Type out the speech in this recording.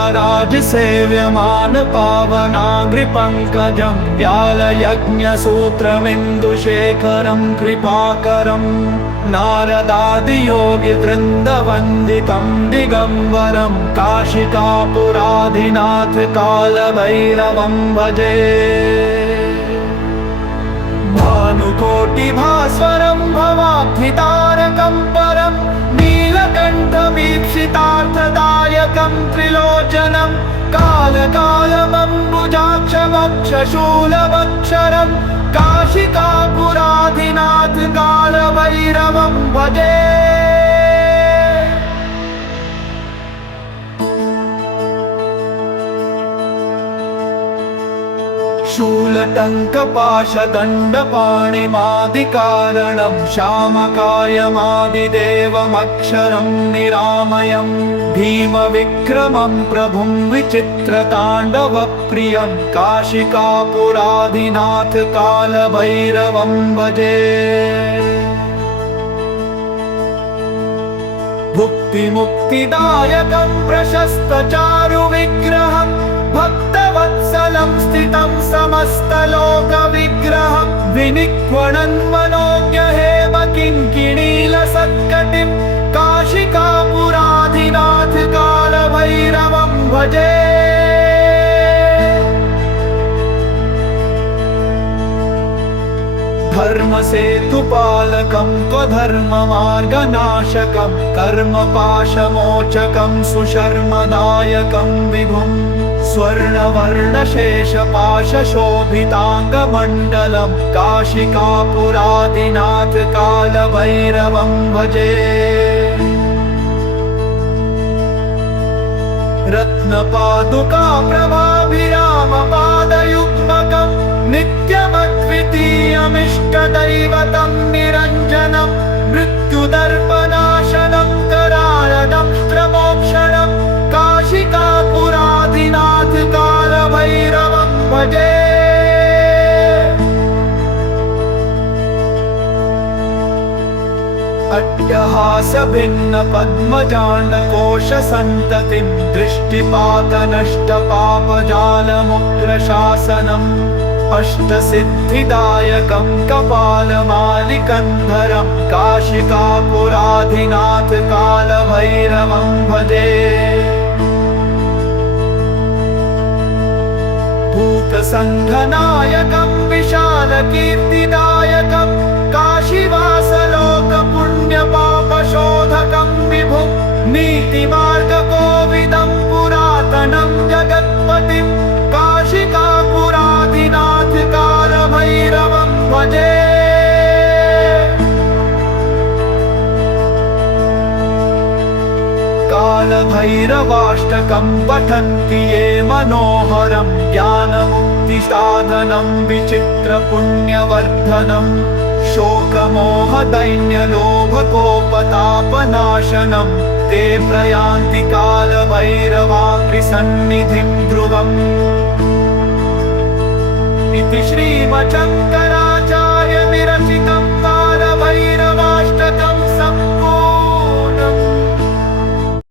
देवराज सेव्यमान पावनाग्रिपङ्कजं व्यालयज्ञसूत्रमिन्दुशेखरं कृपाकरं नारदादियोगिवृन्दवन्दितं दिगम्बरं काशिकापुराधिनाथ कालभैरवं भजे। भानुकोटिभास्वरं भवाब्धितारकं परं नीलकण्ठमीप्सितार्थदायकं त्रिलोचनं कालकालमम्बुजाक्षवक्षशूलवक्षरं काशिकापुराधिनाथ कालभैरवं भजे। शूलटङ्कपाशदण्डपाणिमादिकारणं श्यामकायमादिदेवमक्षरं निरामयं भीमविक्रमं प्रभुं विचित्रताण्डवप्रियं काशिकापुराधिनाथ कालभैरवं भजे। भुक्तिमुक्तिदायकं प्रशस्तचारुविग्रहं भक्तवत्सलं स्थितं समस्तलोकविग्रहं विनिक्वणन्मनोज्ञहेमकिङ्किणीलसत्कटिं काशिकापुराधिनाथ कालभैरवं भजे। धर्मसेतुपालकं त्वधर्ममार्गनाशकं कर्मपाशमोचकं सुशर्मदायकं विभुं स्वर्णवर्णशेषपाशशोभिताङ्गमण्डलं काशिकापुराधिनाथ कालभैरवं भजे। रत्नपादुकाप्रभाभिरामपादयुग्मकं नित्यमद्वितीयमिष्टदैवतं निरञ्जनं मृत्युदर्पनाशनं करालदंष्ट्रमोक्षणं काशिकापुराधिनाथ कालभैरवं भजे। अट्टहासभिन्नपद्मजाण्डकोशसन्ततिं दृष्टिपातनष्टपापजालमुग्रशासनम् अष्टसिद्धिदायकं कपालमालिकन्धरं काशिकापुराधिनाथ कालभैरवं भजे। भूतसङ्घनायकं विशालकीर्तिदायकं काशीवासलोकपुण्यपापशोधकं विभुं नीतिमार्गकोविदं पुरातनं जगत्पतिं काशिकापुराधिनाथ कालभैरवं भजे। कालभैरवाष्टकं पठन्ति ये मनोहरं ज्ञानमुक्तिसाधनं विचित्रपुण्यवर्धनं शोकमोहदैन्यलोभकोपतापनाशनं ते प्रयान्ति कालभैरवाग्रिसन्निधिं ध्रुवम् इति श्रीमच्छङ्करा